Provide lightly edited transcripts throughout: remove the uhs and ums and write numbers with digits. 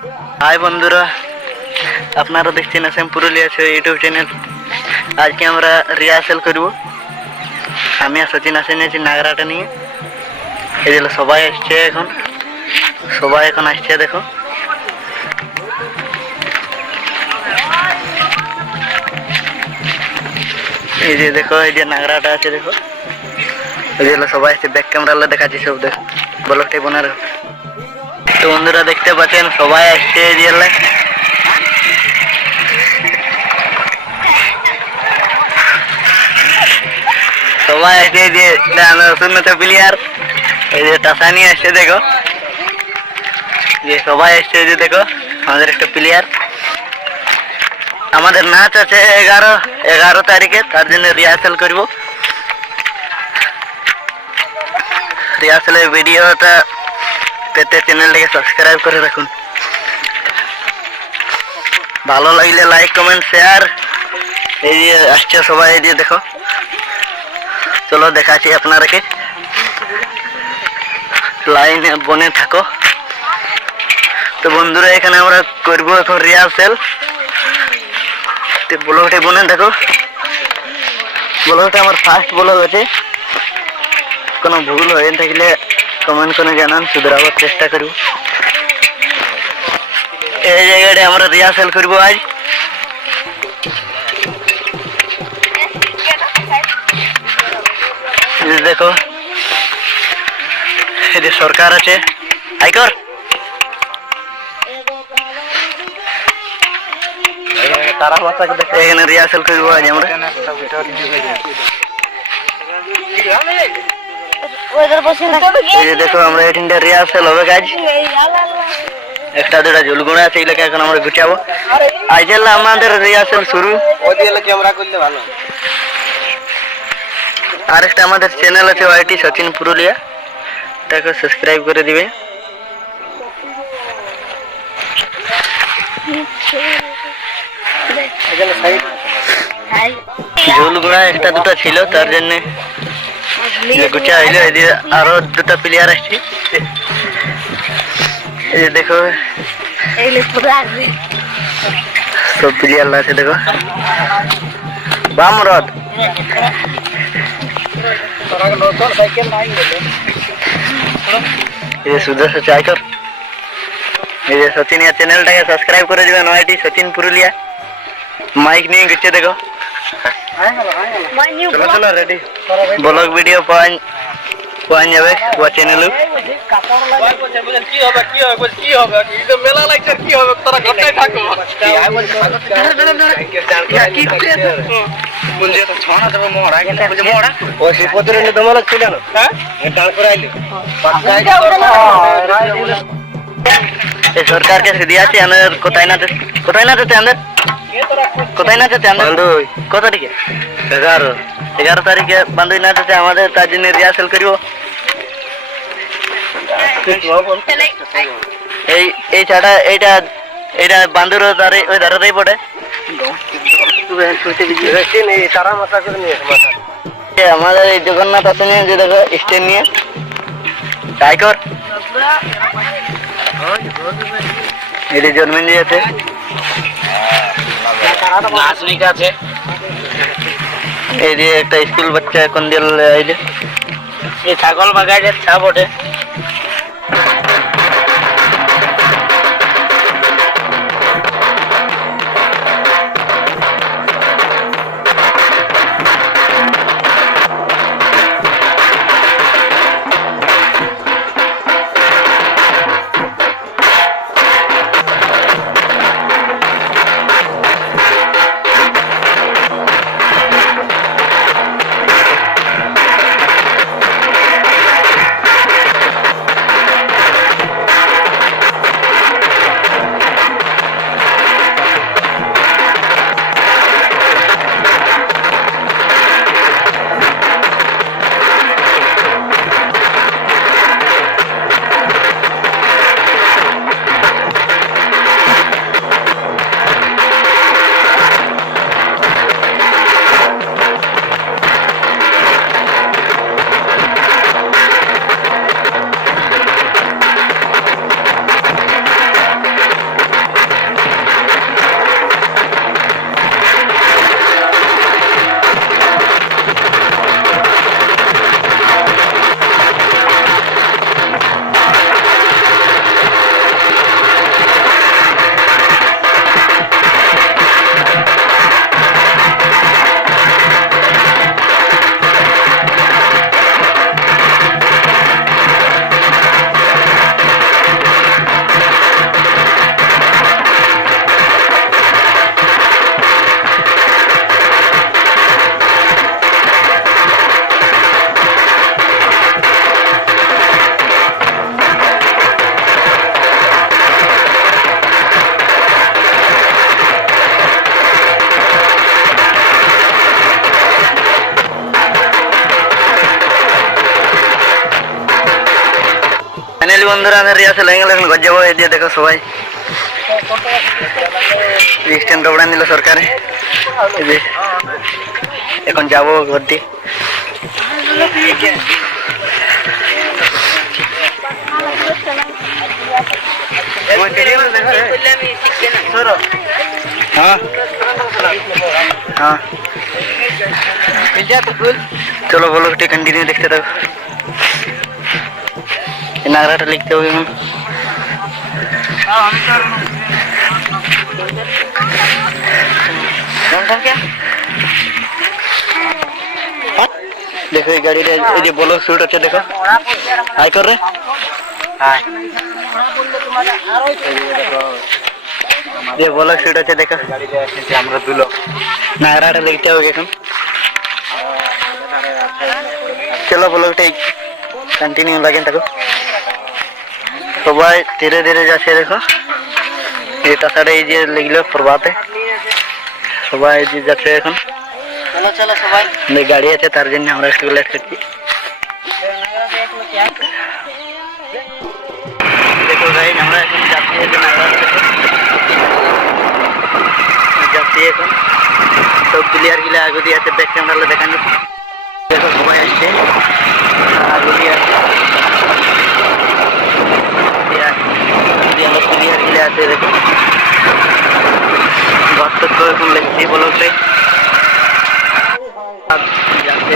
হাই বন্ধুরা, আপনারা দেখছেন এসএম পুরুলিয়া ইউটিউব চ্যানেল। আজকে আমরা রিহার্সেল করব। আমি আর সচিন আসেছি নাগরাটা নিয়ে। এই যে সবাই আসছে, সবাই এখন আসছে। দেখো এই যে দেখো, এই যে নাগরাটা আছে। দেখো এই যে সবাই আসছে, ব্যাক ক্যামেরা দেখাচ্ছি সব। দেখো ব্লগটাই বোনার। তো বন্ধুরা দেখতে পাচ্ছেন সবাই আসছে। এই যে সবাই আসছে, এই যে শূন্যতা প্লেয়ার, এই যে টাসা নিয়ে আসছে। দেখো যে সবাই আসছে, এই যে দেখো আমাদের একটা প্লেয়ার। আমাদের নাচ আছে 11 তারিখে, তার জন্য রিহার্সেল করব। রিহার্সেলের ভিডিওটা পেতে চ্যানেলটাকে সাবস্ক্রাইব করে রাখুন। ভালো লাগলে লাইক কমেন্ট শেয়ার। এই যে আসছে সবাই, এই যে দেখো। চলো দেখাচ্ছি আপনারাকে, লাইনে বনে থাকো। তো বন্ধুরা এখানে আমরা করবো এখন রিহার্সেল। ব্লগটা বনে দেখো। ব্লগটা আমার ফার্স্ট ব্লগ আছে, কোনো ভুল হয়ে থাকলে কমেন্ট করে জানান, শুধরাবার চেষ্টা করব। এই জায়গাটা আমরা রিহার্সেল করবো আজ। দেখো এই যে সরকার আছে, আইকর এখানে রিহার্সেল করবো আজ আমরা। এই যে দেখো আমরা এখানটা রিহার্সেল হবে কাজ। একটা দুটা ঝুলগুনা আছে, এগুলোকে এখন আমরা গুছাবো। আজ আমাদের রিহার্সেল শুরু। আর একটা আমাদের চ্যানেল আছে ওয়াইটি সচিন পুরুলিয়া, তাকে সাবস্ক্রাইব করে দিবে। ঝুলগুড়া একটা দুটা ছিল, তার জন্য গুছা হইলো। এই যে আরো দুটা প্লেয়ার আসছে, এই যে দেখো সব প্লেয়ার আছে। দেখো বামরদ, এই যে সুদর্শ চাইকর, এই যে সচিন চ্যানেলটাকে সাবস্ক্রাইব করে দিবেন ওয়াইটি সচিন পুরুলিয়া। মাইক নিয়ে গুছে দেখো। চলো চলো রেডি। ব্লগ ভিডিও পাওয়া যাবে ও চ্যানেল। सरकार के दिया अंदर कोথায় না যেতে अंदर কোথায় না যেতে अंदर কত তারিখে 11 তারিখে বান্ধবী না যেতে আমাদের, তার জন্য রিহার্সেল করব। এই ছাড়া এইটা বান্ধুর ওই ধারেই পড়ে। আমাদের এই জগন্নাথ আছে নিয়ে, যে দেখো স্ট্যান্ড নিয়ে টাইকর, এটি জন্মিন্দি আছে, এই যে একটা স্কুল বাচ্চা কোন দিল আইলে, এই ছাগল বাগাইছে ছা বটে। ফাইনালি বন্ধুরা আমি রিহার্সেল হয়ে গেল, এখন ঘর যাবো। এই দিয়ে দেখো সবাই স্ট্যান্ড কপড়া নিল সরকারে। এই যে এখন যাবো ঘর দিয়ে। हाँ हाँ चलो बोलो कंटिन्यू देखते रहो। नागराटा लिखते हो हम क्या देखो ये गाड़ी ये बोलो शूट अच्छा देखो हाई कर रहे ये बोलो शूट अच्छा देखो আমরা দুলো নাগরাটা লিখতে হবে এখন। চলো ব্লগটাই কন্টিনিউ লাগেন থাকো। সবাই ধীরে ধীরে যাচ্ছে দেখো। এটা সাড়ে এই যে লিখলো প্রভাতে সবাই যে যাচ্ছে এখন। চলো চলো সবাই গাড়ি আছে তার জন্য আমরা একটু লেট করছি। দেখো গাইজ আমরা এখন যাচ্ছি যাচ্ছি এখন। সব প্লেয়ার গিলা আগে দিয়ে আছে, ব্যাক ক্যামেরা দেখানো। দেখো সবাই আসছে আগে দিয়ে আছে, প্লেয়ার গিলা আছে দেখো। বাস্তব তো এখন লিখছি ব্লগটাই যাচ্ছে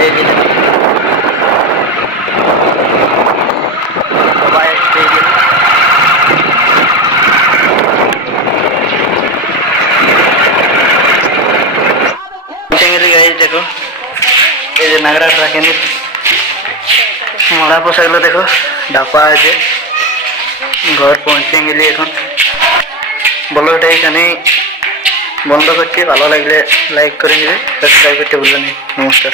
সবাই আসছে। দেখো এই যে নাগরাট রাখেনি মরা পোশাকগুলো দেখো ঢাপা আছে। ঘর পৌঁছে গেলি এখন। ব্লগটা এখানে বন্ধ করছি। ভালো লাগলে লাইক করে নেবে, সাবস্ক্রাইব করতে ভুলবেন না। নমস্কার।